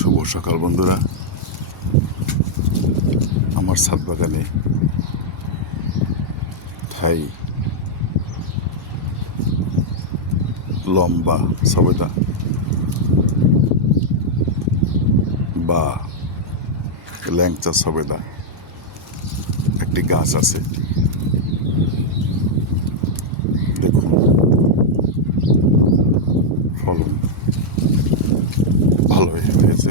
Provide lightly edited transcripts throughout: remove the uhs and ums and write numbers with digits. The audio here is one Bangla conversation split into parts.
শুভ সকাল বন্ধুরা। আমার ছাদ বাগানে থাই লম্বা সবেদা বা ল্যাংচা সবেদা একটি গাছ আছে। দেখুন, ফলন ভালোই হয়েছে।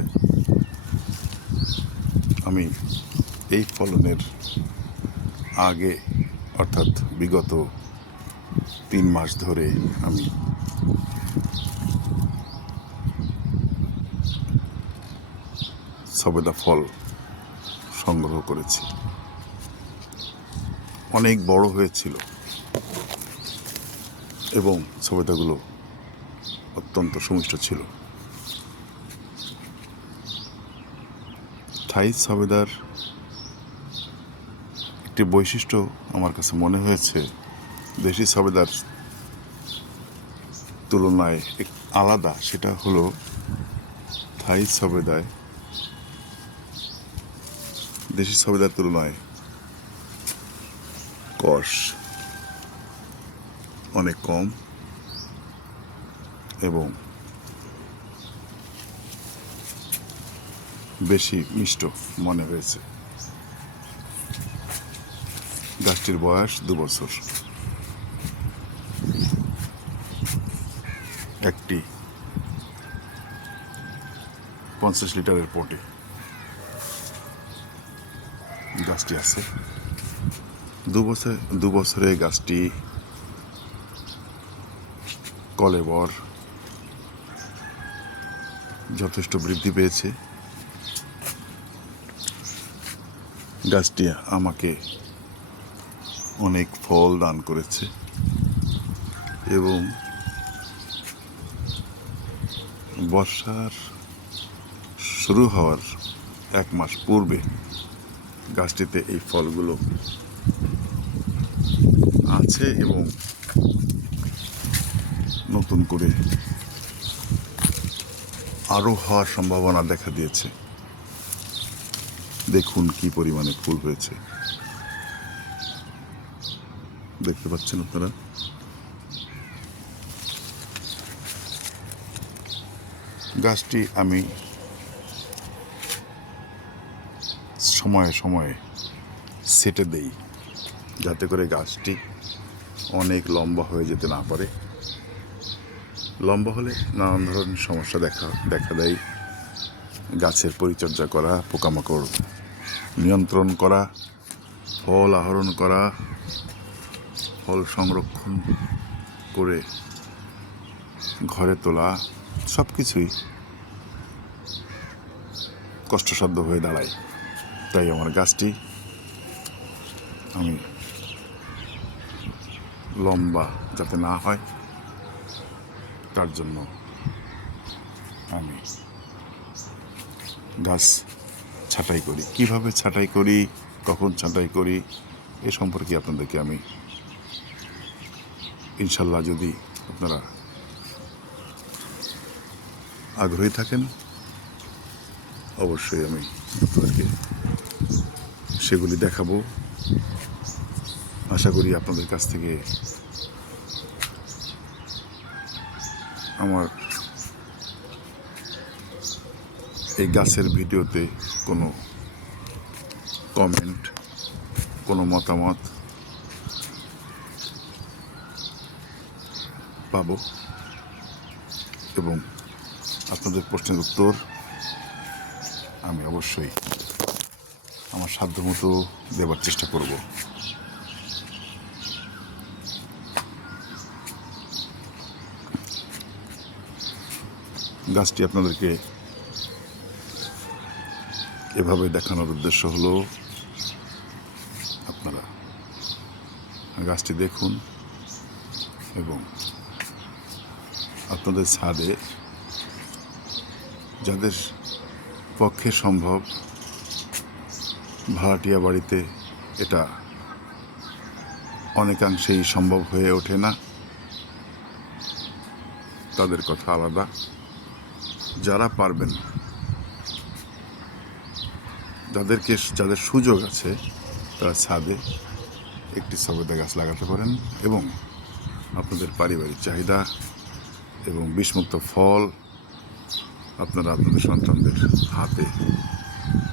আমি এই ফলনের আগে অর্থাৎ বিগত 3 মাস ধরে আমি সবেদা ফল সংগ্রহ করেছি। অনেক বড় হয়েছিল এবং সবেদাগুলো অত্যন্ত সুমিষ্ট ছিল। থাই সবেদার একটি বৈশিষ্ট্য আমার কাছে মনে হয়েছে দেশি সবেদার তুলনায় আলাদা। সেটা হলো থাই সবেদায় দেশি সবেদার তুলনায় কষ অনেক কম এবং বেশি মিষ্ট মনে হয়েছে। গাছটির বয়স 2 বছর। একটি 50 লিটারের পটে গাছটি আছে। 2 বছরে গাছটি কলেবর যথেষ্ট বৃদ্ধি পেয়েছে। গাছটি আমাকে অনেক ফল দান করেছে এবং বর্ষার শুরু হওয়ার 1 মাস পূর্বে গাছটিতে এই ফলগুলো আছে এবং নতুন করে আরও হওয়ার সম্ভাবনা দেখা দিয়েছে। দেখুন কি পরিমাণে ফুল হয়েছে, দেখতে পাচ্ছেন আপনারা। গাছটি আমি সময়ে সময়ে সেটে দেই যাতে করে গাছটি অনেক লম্বা হয়ে যেতে না পারে। লম্বা হলে নানান ধরনের সমস্যা দেখা দেয়। গাছের পরিচর্যা করা, পোকামাকড় নিয়ন্ত্রণ করা, ফল আহরণ করা, ফল সংরক্ষণ করে ঘরে তোলা, সব কিছুই কষ্টসাধ্য হয়ে দাঁড়ায়। তাই আমার গাছটি আমি লম্বা যাতে না হয় তার জন্য আমি গাছ ছাঁটাই করি। কিভাবে ছাঁটাই করি, কখন ছাঁটাই করি, এ সম্পর্কে আপনাদেরকে আমি ইনশাল্লাহ, যদি আপনারা আগ্রহী থাকেন, অবশ্যই আমি আপনাদেরকে সেগুলি দেখাবো। আশা করি আপনাদের কাছ থেকে আমার এই গাছের ভিডিওতে কোনো কমেন্ট, কোনো মতামত পাবো এবং আপনাদের প্রশ্নের উত্তর আমি অবশ্যই আমার সাধ্যমতো দেওয়ার চেষ্টা করব। গাছটি আপনাদেরকে এভাবে দেখানোর উদ্দেশ্য হলো আপনারা গাছটি দেখুন এবং আপনাদের ছাদে যাদের পক্ষে সম্ভব, ভাড়াটিয়া বাড়িতে এটা অনেকাংশেই সম্ভব হয়ে ওঠে না, তাদের কথা আলাদা। যারা পারবেন, যাদের সুযোগ আছে, তারা ছাদে একটি সবেদা গাছ লাগাতে পারেন এবং আপনাদের পারিবারিক চাহিদা এবং বিষমুক্ত ফল আপনারা আপনাদের সন্তানদের হাতে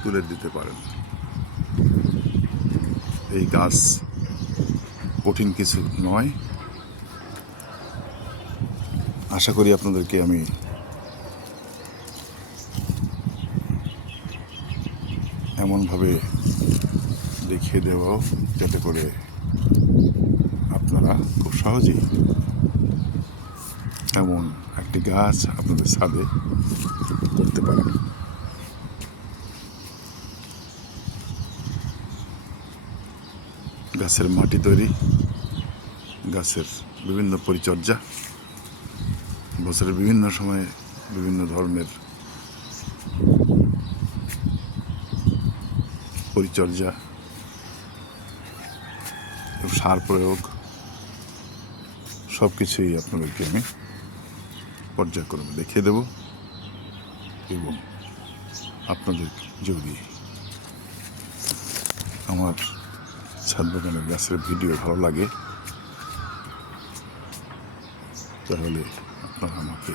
তুলে দিতে পারেন। এই গাছ কঠিন কিছু নয়। আশা করি আপনাদেরকে আমি এমনভাবে দেখিয়ে দেব যাতে করে আপনারা খুব সহজেই এমন একটি গাছ আপনাদের ছাদে করতে পারেন। গাছের মাটি তৈরি, গাছের বিভিন্ন পরিচর্যা, বছরের বিভিন্ন সময়ে বিভিন্ন ধরনের পরিচর্যা এবং সার প্রয়োগ সব কিছুই আপনাদেরকে আমি পর্যায়ক্রমে দেখিয়ে দেব। এবং আপনাদের যদি আমার ছাদ বাগানের গাছের ভিডিও ভালো লাগে তাহলে আপনারা আমাকে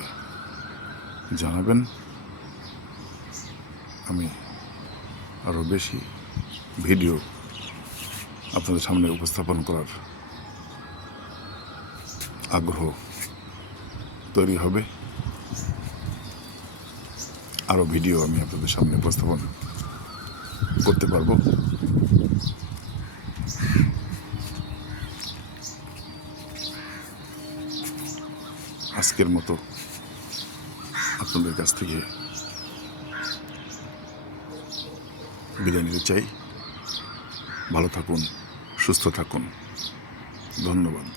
জানাবেন। আমি আরও বেশি ভিডিও আপনাদের সামনে উপস্থাপন করার আগ্রহ তৈরি হবে। আরও ভিডিও আমি আপনাদের সামনে উপস্থাপন করতে পারবো। আজকের মতো আপনাদের কাছ থেকে বিদায় নিতে চাই। ভালো থাকুন, সুস্থ থাকুন। ধন্যবাদ।